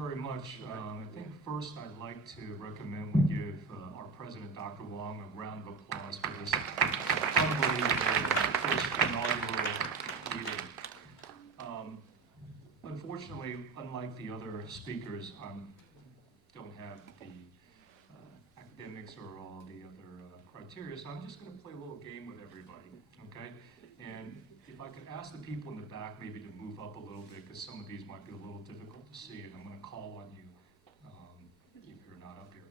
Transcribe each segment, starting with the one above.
very much. I think first I'd like to recommend we give our president, Dr. Wong, a round of applause for this unbelievable first inaugural meeting. Unfortunately, unlike the other speakers, I don't have the academics or all the other criteria, so I'm just going to play a little game with everybody, okay? And if I could ask the people in the back maybe to move up a little bit, because some of these might be a little difficult to see, and I'm going to call on you if you're not up here.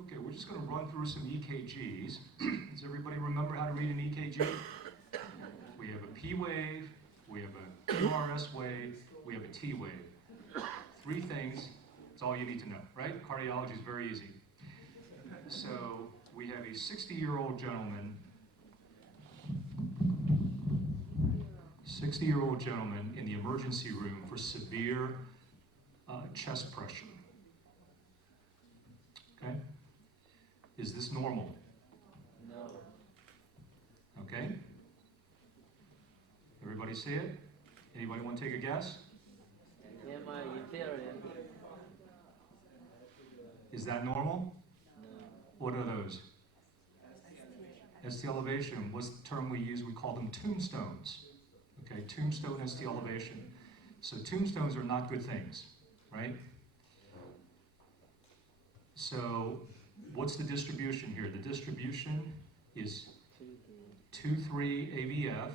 Okay, we're just going to run through some EKGs. Does everybody remember how to read an EKG? We have a P wave, we have a QRS wave, we have a T wave. Three things, that's all you need to know, right? Cardiology is very easy. So we have a 60-year-old gentleman, 60-year-old gentleman in the emergency room for severe chest pressure. Okay? Is this normal? No. Okay? Everybody see it? Anybody want to take a guess? Is that normal? No. What are those? ST elevation. What's the term we use? We call them tombstones. Okay, tombstone ST elevation. So tombstones are not good things, right? So what's the distribution here? The distribution is 2-3 AVF,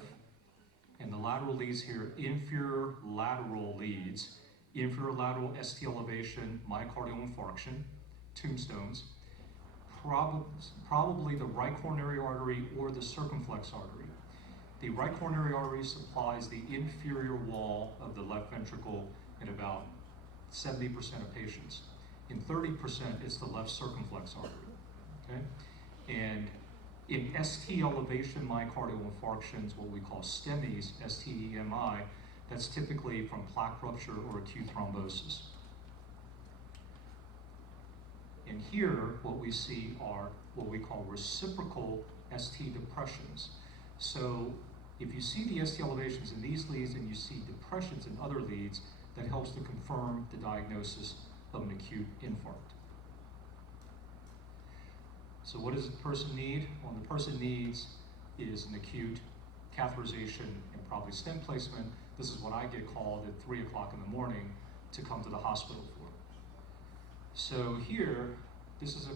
and the lateral leads here, inferior lateral leads, inferior lateral ST elevation, myocardial infarction, tombstones, probably the right coronary artery or the circumflex artery. The right coronary artery supplies the inferior wall of the left ventricle in about 70% of patients. In 30%, it's the left circumflex artery, okay? And in ST elevation myocardial infarctions, what we call STEMIs, S-T-E-M-I, that's typically from plaque rupture or acute thrombosis. And here, what we see are what we call reciprocal ST depressions. So if you see the ST elevations in these leads and you see depressions in other leads, that helps to confirm the diagnosis of an acute infarct. So what does the person need? Well, the person needs is an acute catheterization and probably stent placement. This is what I get called at 3 o'clock in the morning to come to the hospital for. So here, this is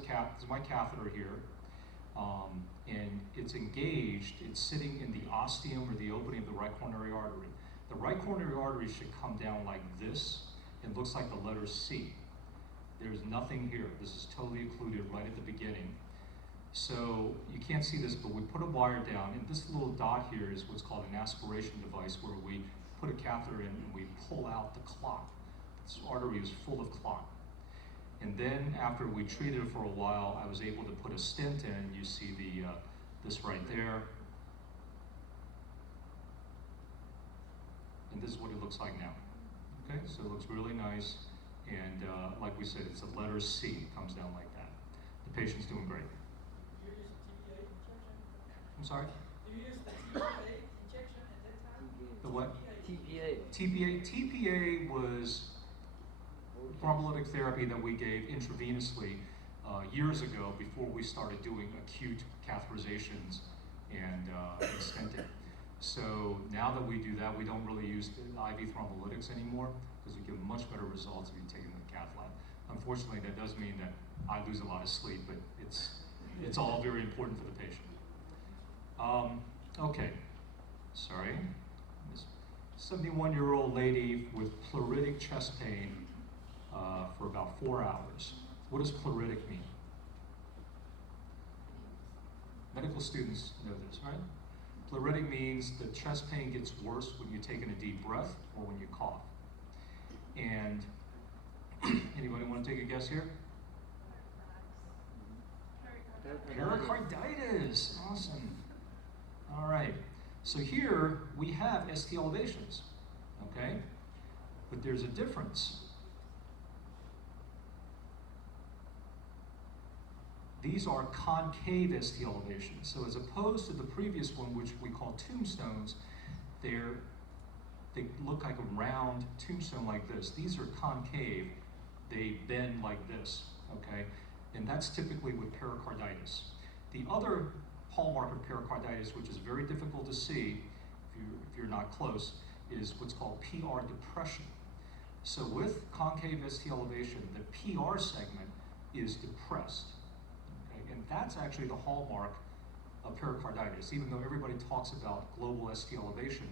my catheter here, and it's engaged, it's sitting in the ostium or the opening of the right coronary artery. The right coronary artery should come down like this. It looks like the letter C. There's nothing here. This is totally occluded right at the beginning. So you can't see this, but we put a wire down, and this little dot here is what's called an aspiration device, where we put a catheter in and we pull out the clot. This artery is full of clot. And then after we treated it for a while, I was able to put a stent in. You see the this right there. And this is what it looks like now. Okay, so it looks really nice. And like we said, it's a letter C. It comes down like that. The patient's doing great. Do you use TPA injection? I'm sorry? Do you use the TPA injection at that time? The what? TPA. TPA was thrombolytic therapy that we gave intravenously years ago before we started doing acute catheterizations and stenting. So now that we do that, we don't really use the IV thrombolytics anymore because we get much better results if you take them in the cath lab. Unfortunately, that does mean that I lose a lot of sleep, but it's all very important for the patient. Okay, sorry. This 71-year-old lady with pleuritic chest pain for about 4 hours. What does pleuritic mean? Medical students know this, right? Pleuritic means the chest pain gets worse when you take in a deep breath or when you cough. And anybody want to take a guess here? Pericarditis. Awesome. All right. So here we have ST elevations, okay? But there's a difference. These are concave ST elevations. So as opposed to the previous one, which we call tombstones, they look like a round tombstone like this. These are concave. They bend like this, okay? And that's typically with pericarditis. The other hallmark of pericarditis, which is very difficult to see if you're not close, is what's called PR depression. So with concave ST elevation, the PR segment is depressed. And that's actually the hallmark of pericarditis. Even though everybody talks about global ST elevation,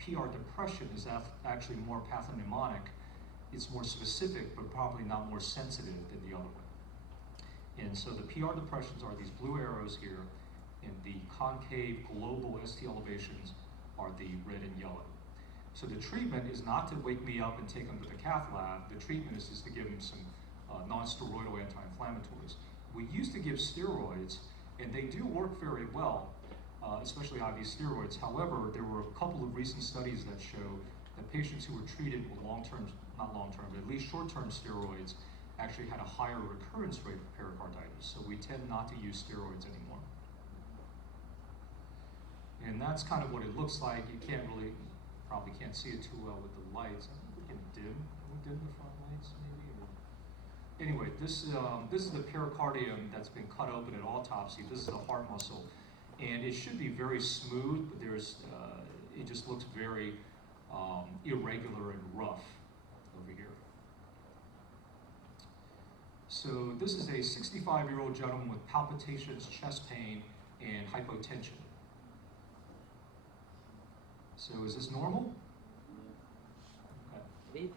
PR depression is actually more pathognomonic. It's more specific, but probably not more sensitive than the other one. And so the PR depressions are these blue arrows here, and the concave global ST elevations are the red and yellow. So the treatment is not to wake me up and take them to the cath lab. The treatment is just to give them some non-steroidal anti-inflammatories. We used to give steroids, and they do work very well, especially IV steroids. However, there were a couple of recent studies that show that patients who were treated with long-term, not long-term, but at least short-term steroids actually had a higher recurrence rate of pericarditis. So we tend not to use steroids anymore. And that's kind of what it looks like. You can't really, probably can't see it too well with the lights. I think we can dim. Can we dim the front lights maybe? Or... Anyway, this is the pericardium that's been cut open at autopsy. This is the heart muscle. And it should be very smooth, but it just looks very irregular and rough over here. So this is a 65-year-old gentleman with palpitations, chest pain, and hypotension. So is this normal? Okay.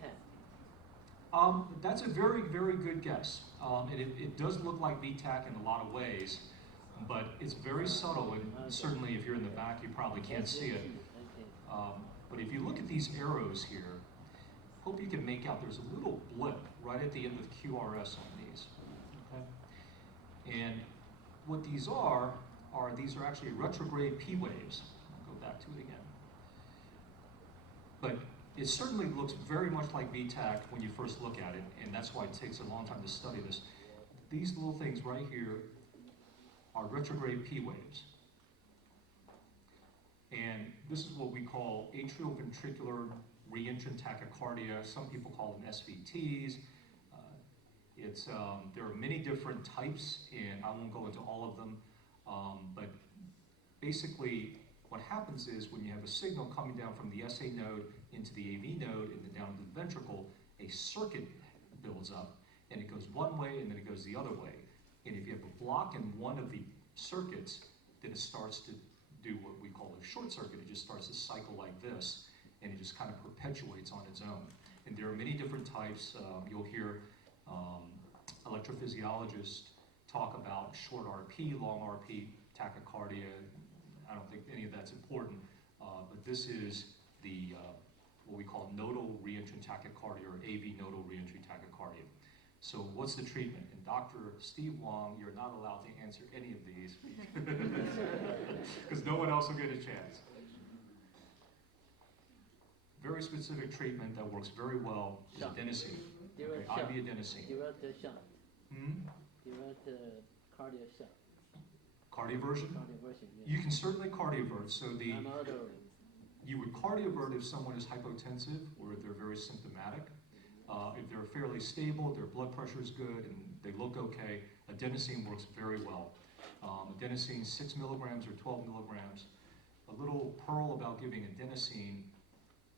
That's a very, very good guess. And it does look like VTAC in a lot of ways, but it's very subtle, and certainly if you're in the back, you probably can't see it. But if you look at these arrows here, hope you can make out there's a little blip right at the end of the QRS on these. Okay? And what these are actually retrograde P waves. I'll go back to it again. But it certainly looks very much like VTAC when you first look at it, and that's why it takes a long time to study this. These little things right here are retrograde P waves. And this is what we call atrioventricular reentrant tachycardia. Some people call them SVTs. There are many different types, and I won't go into all of them. But basically, what happens is when you have a signal coming down from the SA node into the AV node and then down to the ventricle, a circuit builds up, and it goes one way and then it goes the other way. And if you have a block in one of the circuits, then it starts to do what we call a short circuit. It just starts to cycle like this, and it just kind of perpetuates on its own. And there are many different types. You'll hear electrophysiologists talk about short RP, long RP, tachycardia. I don't think any of that's important, but this is the what we call nodal reentrant tachycardia, or AV nodal reentry tachycardia. So what's the treatment? And Dr. Steve Wong, you're not allowed to answer any of these because no one else will get a chance. Very specific treatment that works very well is adenosine. Okay, IV adenosine. Cardiac shock. Cardioversion? Cardioversion, yes. You can certainly cardiovert. So you would cardiovert if someone is hypotensive or if they're very symptomatic. If they're fairly stable, their blood pressure is good, and they look okay, adenosine works very well. Adenosine 6 milligrams or 12 milligrams. A little pearl about giving adenosine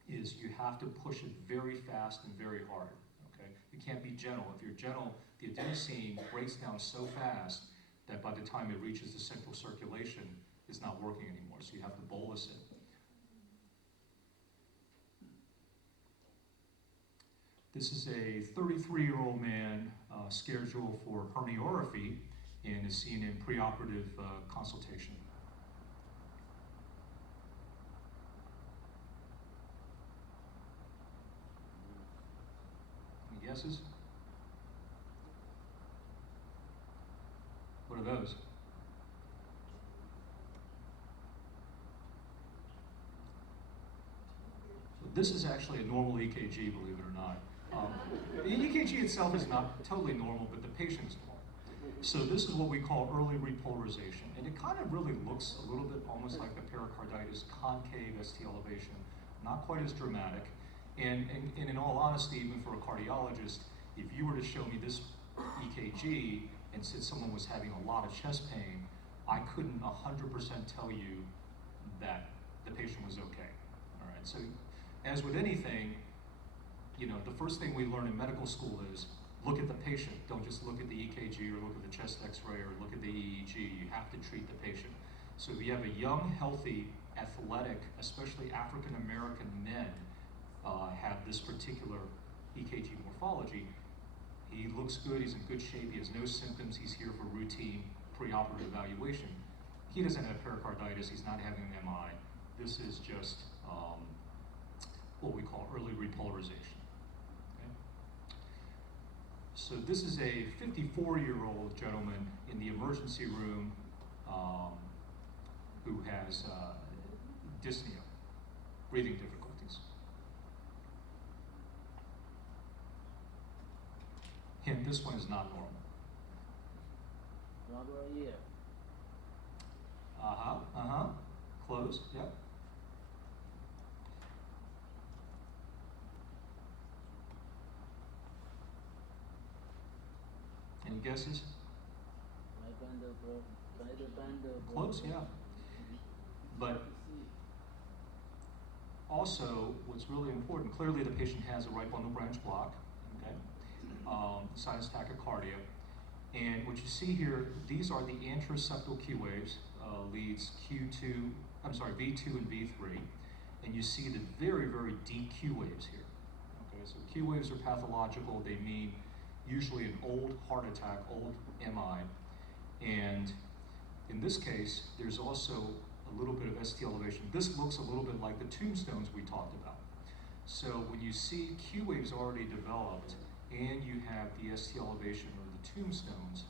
is you have to push it very fast and very hard. Okay? You can't be gentle. If you're gentle, the adenosine breaks down so fast that by the time it reaches the central circulation, it's not working anymore, so you have to bolus it. This is a 33-year-old man scheduled for herniorrhaphy and is seen in preoperative consultation. Any guesses? What are those? So this is actually a normal EKG, believe it or not. The EKG itself is not totally normal, but the patient is normal. So this is what we call early repolarization, and it kind of really looks a little bit almost like the pericarditis, concave ST elevation, not quite as dramatic. And in all honesty, even for a cardiologist, if you were to show me this EKG and said someone was having a lot of chest pain, I couldn't 100% tell you that the patient was okay. All right. So, as with anything, the first thing we learn in medical school is look at the patient. Don't just look at the EKG or look at the chest X-ray or look at the EEG. You have to treat the patient. So if you have a young, healthy, athletic, especially African American men have this particular EKG morphology, he looks good, he's in good shape, he has no symptoms, he's here for routine preoperative evaluation. He doesn't have pericarditis, he's not having an MI. This is just what we call early repolarization. Okay? So this is a 54-year-old gentleman in the emergency room who has dyspnea, breathing difficulties. Hint, this one is not normal. Not right here. Close, yep. Any guesses? Close, yeah. But also, what's really important, clearly the patient has a right bundle branch block, okay? Sinus tachycardia. And what you see here, these are the anteroseptal Q waves, leads V2 and V3. And you see the very, very deep Q waves here. Okay, so Q waves are pathological. They mean usually an old heart attack, old MI. And in this case, there's also a little bit of ST elevation. This looks a little bit like the tombstones we talked about. So when you see Q waves already developed and you have the ST elevation or the tombstones,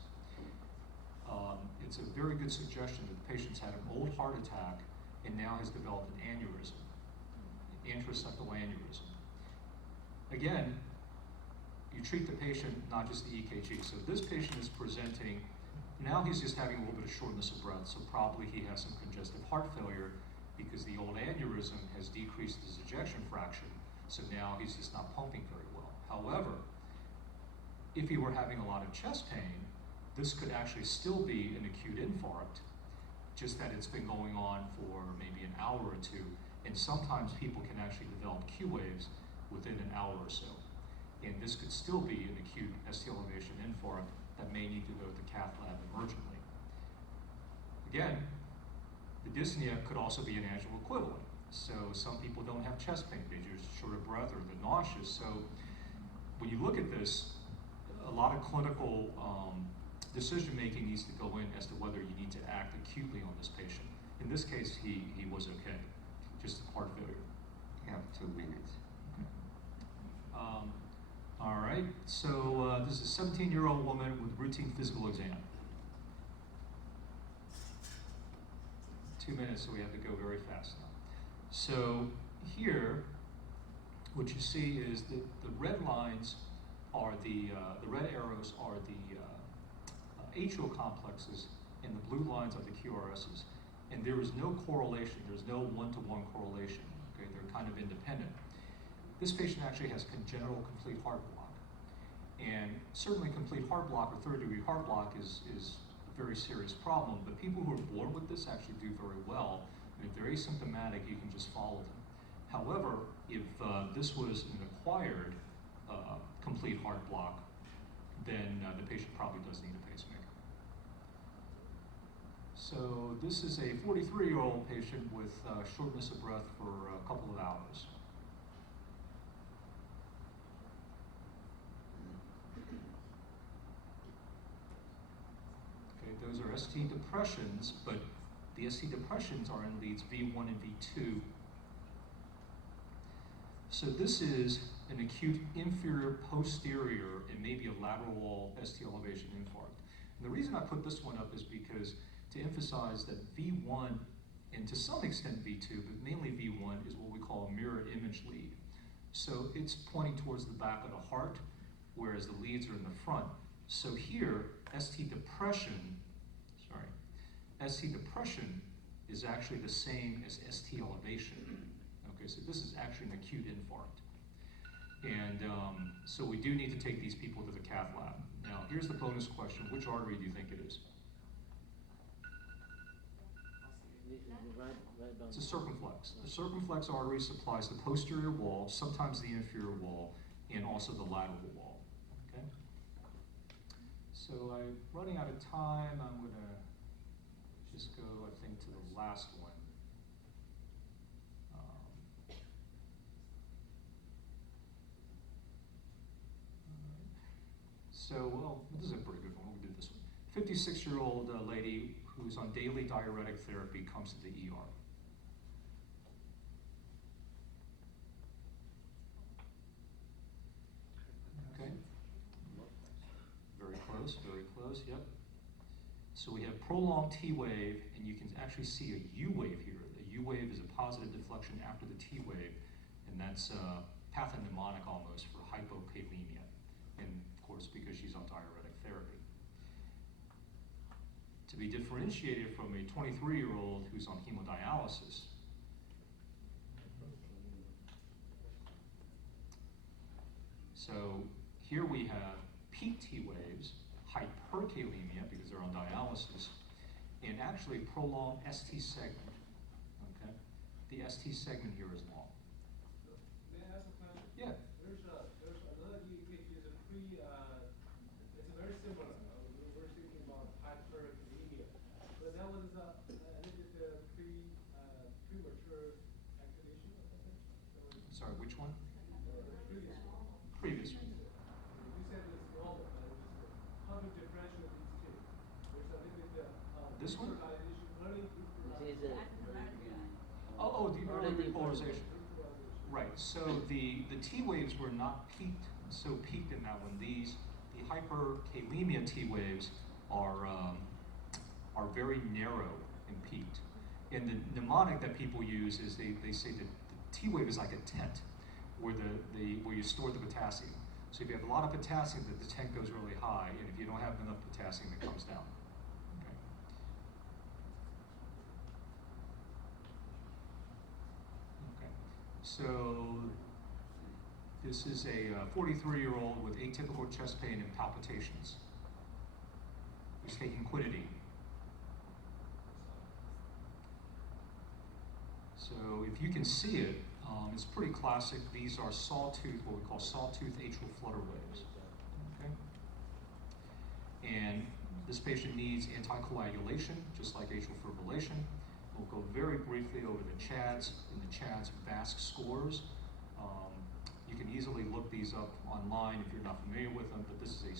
it's a very good suggestion that the patient's had an old heart attack and now has developed an aneurysm, an anteroseptal aneurysm. Again, you treat the patient, not just the EKG. So this patient is presenting, now he's just having a little bit of shortness of breath, so probably he has some congestive heart failure because the old aneurysm has decreased his ejection fraction, so now he's just not pumping very well. However, if he were having a lot of chest pain, this could actually still be an acute infarct, just that it's been going on for maybe an hour or two, and sometimes people can actually develop Q waves within an hour or so. And this could still be an acute ST elevation infarct that may need to go to the cath lab emergently. Again, the dyspnea could also be an anginal equivalent. So some people don't have chest pain, they're just short of breath or they're nauseous. So when you look at this, a lot of clinical decision making needs to go in as to whether you need to act acutely on this patient. In this case, he was okay, just heart failure. You have 2 minutes. All right, so this is a 17-year-old woman with routine physical exam. 2 minutes, so we have to go very fast now. So here, what you see is that the red lines are the red arrows are the atrial complexes, and the blue lines are the QRSs. And there is no correlation, there's no one-to-one correlation, okay? They're kind of independent. This patient actually has congenital complete heart block. And certainly complete heart block or third-degree heart block is a very serious problem, but people who are born with this actually do very well. And if they're asymptomatic, you can just follow them. However, if this was an acquired complete heart block, then the patient probably does need a pacemaker. So this is a 43-year-old patient with shortness of breath for a couple of hours. Okay, those are ST depressions, but the ST depressions are in leads V1 and V2. So this is an acute inferior posterior and maybe a lateral wall ST elevation infarct. And the reason I put this one up is because to emphasize that V1 and to some extent V2, but mainly V1 is what we call a mirror image lead. So it's pointing towards the back of the heart, whereas the leads are in the front. So here, ST depression is actually the same as ST elevation. Okay, so this is actually an acute infarct. And so we do need to take these people to the cath lab. Now, here's the bonus question. Which artery do you think it is? It's a circumflex. The circumflex artery supplies the posterior wall, sometimes the inferior wall, and also the lateral wall. Okay? So I'm running out of time. I'm going to just go, I think, to the last one. Well, this is a pretty good one. We'll do this one. 56-year-old lady who's on daily diuretic therapy comes to the ER. Okay. Very close, yep. So we have prolonged T wave, and you can actually see a U wave here. The U wave is a positive deflection after the T wave, and that's pathognomonic almost for hypokalemia. And of course, because she's on diuretic therapy. To be differentiated from a 23-year-old who's on hemodialysis. So here we have peak T waves, hyperkalemia because they're on dialysis, and actually prolonged ST segment. Okay, the ST segment here is long. May I ask a question? Yeah. There's another ECG. It's very similar. We're thinking about hyperkalemia, but that was a little bit premature activation or something. Sorry, which one? The previous one. Previous one. You said it's normal, but it was how to differentiate these two. There's a little bit This one? early The early repolarization. Right. So the T waves were not peaked in that one. The hyperkalemia T waves are very narrow and peaked. And the mnemonic that people use is they say that the T wave is like a tent where where you store the potassium. So if you have a lot of potassium, the tent goes really high, and if you don't have enough potassium, it comes down. Okay. Okay. So this is a 43-year-old with atypical chest pain and palpitations who's taking quinidine. So if you can see it, it's pretty classic. These are sawtooth, what we call sawtooth atrial flutter waves. Okay? And this patient needs anticoagulation, just like atrial fibrillation. We'll go very briefly over the CHADS and the CHADS VASC scores. You can easily look these up online if you're not familiar with them, but this is a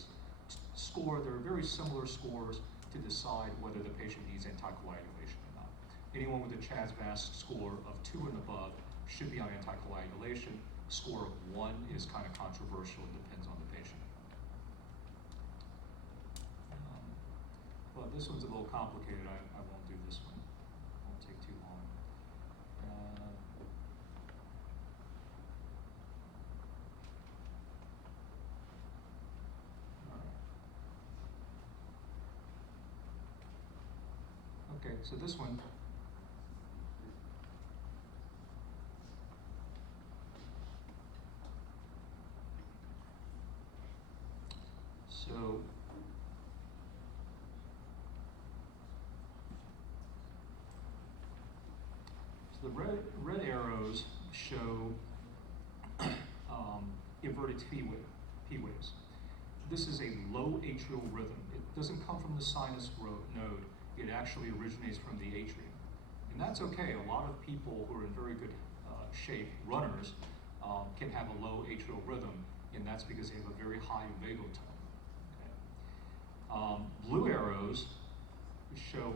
score. There are very similar scores to decide whether the patient needs anticoagulation or not. Anyone with a CHADS VASC score of 2 and above should be on anticoagulation. A score of 1 is kind of controversial. It depends on the patient. But this one's a little complicated. I won't do this one. It won't take too long. Okay, so this one. So the red arrows show inverted P waves. This is a low atrial rhythm. It doesn't come from the sinus node. It actually originates from the atrium. And that's okay. A lot of people who are in very good shape, runners, can have a low atrial rhythm, and that's because they have a very high vagal tone. Okay. Blue arrows show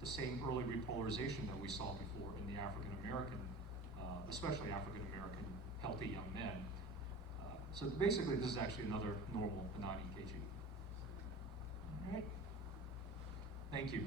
the same early repolarization that we saw before in the African American, especially African American healthy young men. So basically, this is actually another normal, benign EKG. All right. Thank you.